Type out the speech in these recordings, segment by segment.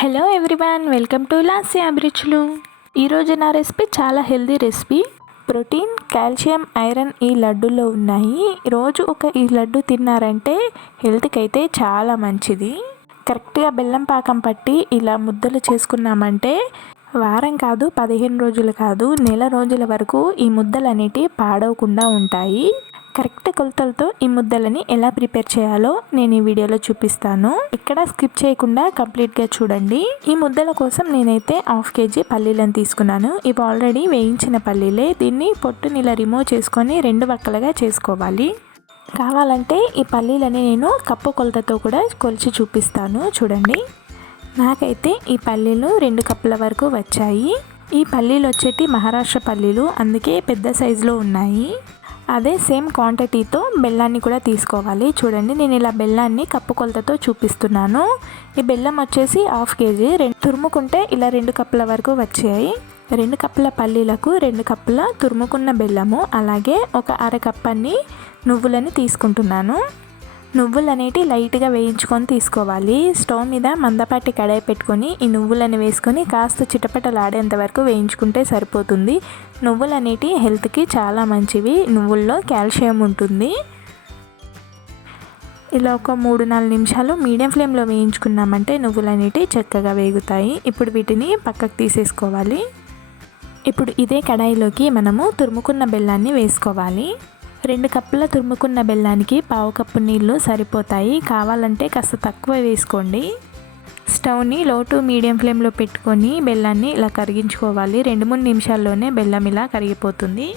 Hello everyone welcome to Lasya అభిరుచులు ఈరోజు నా రెసిపీ చాలా healthy recipe protein calcium iron ఈ లడ్డూలో ఉన్నాయి. రోజు ఒక ఈ లడ్డు తిన్నారంటే హెల్త్కి అయితే చాలా మంచిది. కరెక్ట్గా బెల్లం పాకం పట్టి ఇలా ముద్దలు చేసుకున్నామంటే వారం కాదు పదిహేను రోజులు కాదు నెల రోజుల వరకు ఈ ముద్దలు అనేటివి పాడవకుండా ఉంటాయి. కరెక్ట్ కొలతలతో ఈ ముద్దలని ఎలా ప్రిపేర్ చేయాలో నేను ఈ వీడియోలో చూపిస్తాను. ఇక్కడ స్కిప్ చేయకుండా కంప్లీట్గా చూడండి. ఈ ముద్దల కోసం నేనైతే హాఫ్ కేజీ పల్లీలను తీసుకున్నాను. ఇవి ఆల్రెడీ వేయించిన పల్లీలే. దీన్ని పొట్టుని ఇలా రిమూవ్ చేసుకొని రెండు వక్కలుగా చేసుకోవాలి. కావాలంటే ఈ పల్లీలని నేను కప్పు కొలతతో కూడా కొలిచి చూపిస్తాను. చూడండి. నాకైతే ఈ పల్లీలు రెండు కప్పుల వరకు వచ్చాయి. ఈ పల్లీలు వచ్చేటి మహారాష్ట్ర పల్లీలు అందుకే పెద్ద సైజులో ఉన్నాయి. అదే సేమ్ క్వాంటిటీతో బెల్లాన్ని కూడా తీసుకోవాలి. చూడండి నేను ఇలా బెల్లాన్ని కప్పు కొలతతో చూపిస్తున్నాను. ఈ బెల్లం వచ్చేసి హాఫ్ కేజీ. రెండు తురుముకుంటే ఇలా రెండు కప్పుల వరకు వచ్చాయి. రెండు కప్పుల పల్లీలకు రెండు కప్పుల తురుముకున్న బెల్లము అలాగే ఒక అర కప్పన్ని నువ్వులని తీసుకుంటున్నాను. నువ్వులు అనేటి లైట్గా వేయించుకొని తీసుకోవాలి. స్టవ్ మీద మందపాటి కడాయి పెట్టుకొని ఈ నువ్వులని వేసుకొని కాస్త చిటపటలాడేంత వరకు వేయించుకుంటే సరిపోతుంది. నువ్వులు అనేటి హెల్త్కి చాలా మంచివి. నువ్వుల్లో కాల్షియం ఉంటుంది. ఇలా ఒక మూడు నాలుగు నిమిషాలు మీడియం ఫ్లేమ్లో వేయించుకున్నామంటే నువ్వులు అనేటివి చక్కగా వేగుతాయి. ఇప్పుడు వీటిని పక్కకు తీసేసుకోవాలి. ఇప్పుడు ఇదే కడాయిలోకి మనము తురుముకున్న బెల్లాన్ని వేసుకోవాలి. రెండు కప్పుల తురుముకున్న బెల్లానికి పావు కప్పు నీళ్ళు సరిపోతాయి. కావాలంటే కాస్త తక్కువ వేసుకోండి. స్టవ్ని లో టు మీడియం ఫ్లేమ్లో పెట్టుకొని బెల్లాన్ని ఇలా కరిగించుకోవాలి. రెండు మూడు నిమిషాల్లోనే బెల్లం ఇలా కరిగిపోతుంది.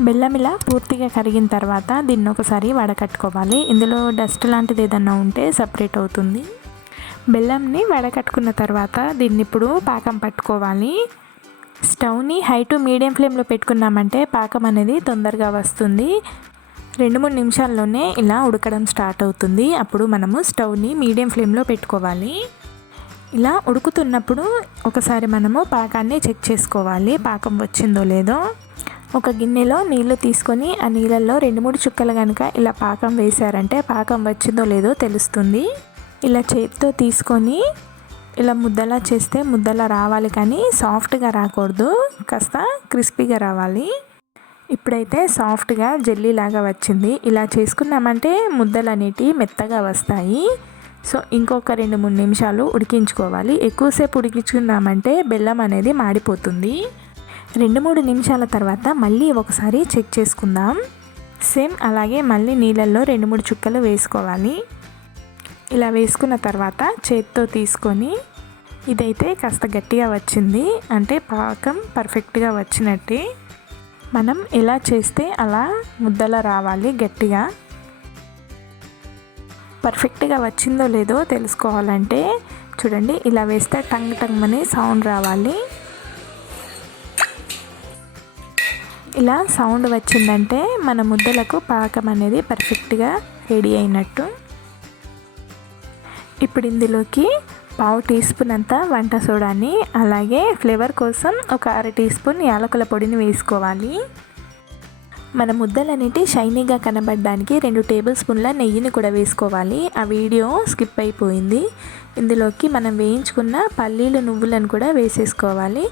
బెల్లం ఇలా పూర్తిగా కరిగిన తర్వాత దీన్ని ఒకసారి వడకట్టుకోవాలి. ఇందులో డస్ట్ లాంటిది ఏదన్నా ఉంటే సపరేట్ అవుతుంది. బెల్లంని వడకట్టుకున్న తర్వాత దీన్ని ఇప్పుడు పాకం పట్టుకోవాలి. స్టవ్ని హై టు మీడియం ఫ్లేమ్లో పెట్టుకున్నామంటే పాకం అనేది తొందరగా వస్తుంది. రెండు మూడు నిమిషాల్లోనే ఇలా ఉడకడం స్టార్ట్ అవుతుంది. అప్పుడు మనము స్టవ్ని మీడియం ఫ్లేమ్లో పెట్టుకోవాలి. ఇలా ఉడుకుతున్నప్పుడు ఒకసారి మనము పాకాన్ని చెక్ చేసుకోవాలి. పాకం వచ్చిందో లేదో. ఒక గిన్నెలో నీళ్ళు తీసుకొని ఆ నీళ్ళల్లో రెండు మూడు చుక్కలు కనుక ఇలా పాకం వేశారంటే పాకం వచ్చిందో లేదో తెలుస్తుంది. ఇలా చేతితో తీసుకొని ఇలా ముద్దలా చేస్తే ముద్దలా రావాలి కానీ సాఫ్ట్గా రాకూడదు. కాస్త క్రిస్పీగా రావాలి. ఇప్పుడైతే సాఫ్ట్గా జెల్లీలాగా వచ్చింది. ఇలా చేసుకున్నామంటే ముద్దలు అనేటివి మెత్తగా వస్తాయి. సో ఇంకొక రెండు మూడు నిమిషాలు ఉడికించుకోవాలి. ఎక్కువసేపు ఉడికించుకున్నామంటే బెల్లం అనేది మాడిపోతుంది. రెండు మూడు నిమిషాల తర్వాత మళ్ళీ ఒకసారి చెక్ చేసుకుందాం. సేమ్ అలాగే మళ్ళీ నీళ్ళల్లో రెండు మూడు చుక్కలు వేసుకోవాలి. ఇలా వేసుకున్న తర్వాత చేత్తో తీసుకొని ఇదైతే కాస్త గట్టిగా వచ్చింది. అంటే పాకం పర్ఫెక్ట్గా వచ్చినట్టే. మనం ఎలా చేస్తే అలా ముద్దలా రావాలి గట్టిగా. పర్ఫెక్ట్గా వచ్చిందో లేదో తెలుసుకోవాలంటే చూడండి ఇలా వేస్తే టంగ్ టంగ్ అని సౌండ్ రావాలి. ఇలా సౌండ్ వచ్చిందంటే మన ముద్దలకు పాకం అనేది పర్ఫెక్ట్గా రెడీ అయినట్టు. ఇప్పుడు ఇందులోకి పావు టీ స్పూన్ అంతా వంట సోడాని అలాగే ఫ్లేవర్ కోసం ఒక అర టీ స్పూన్ యాలకుల పొడిని వేసుకోవాలి. మన ముద్దలన్నిటి షైనీగా కనబడడానికి రెండు టేబుల్ స్పూన్ల నెయ్యిని కూడా వేసుకోవాలి. ఆ వీడియో స్కిప్ అయిపోయింది. ఇందులోకి మనం వేయించుకున్న పల్లీలు నువ్వులను కూడా వేసేసుకోవాలి.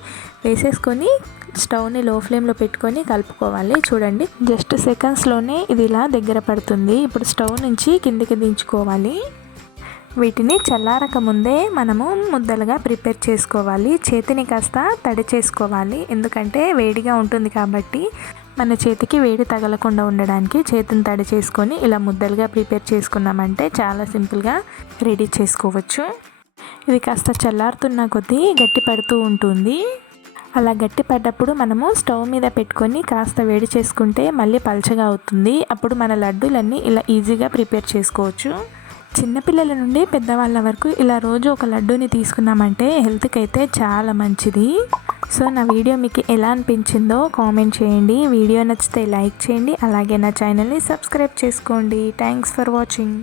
వేసేసుకొని స్టవ్ని లో ఫ్లేమ్లో పెట్టుకొని కలుపుకోవాలి. చూడండి జస్ట్ సెకండ్స్లోనే ఇది ఇలా దగ్గర పడుతుంది. ఇప్పుడు స్టవ్ నుంచి కిందికి దించుకోవాలి. వీటిని చల్లారక ముందే మనము ముద్దలుగా ప్రిపేర్ చేసుకోవాలి. చేతిని కాస్త తడి చేసుకోవాలి. ఎందుకంటే వేడిగా ఉంటుంది కాబట్టి మన చేతికి వేడి తగలకుండా ఉండడానికి చేతిని తడి చేసుకొని ఇలా ముద్దలుగా ప్రిపేర్ చేసుకున్నామంటే చాలా సింపుల్గా రెడీ చేసుకోవచ్చు. ఇది కాస్త చల్లారుతున్న కొద్దీ గట్టి పడుతూ ఉంటుంది. అలా గట్టి పడ్డప్పుడు మనము స్టవ్ మీద పెట్టుకొని కాస్త వేడి చేసుకుంటే మళ్ళీ పలచగా అవుతుంది. అప్పుడు మన లడ్డూలన్నీ ఇలా ఈజీగా ప్రిపేర్ చేసుకోవచ్చు. చిన్నపిల్లల నుండి పెద్దవాళ్ళ వరకు ఇలా రోజు ఒక లడ్డూని తీసుకున్నామంటే హెల్త్కి అయితే చాలా మంచిది. సో నా వీడియో మీకు ఎలా అనిపించిందో కామెంట్ చేయండి. వీడియో నచ్చితే లైక్ చేయండి. అలాగే నా ఛానల్ని సబ్స్క్రైబ్ చేసుకోండి. Thanks for watching.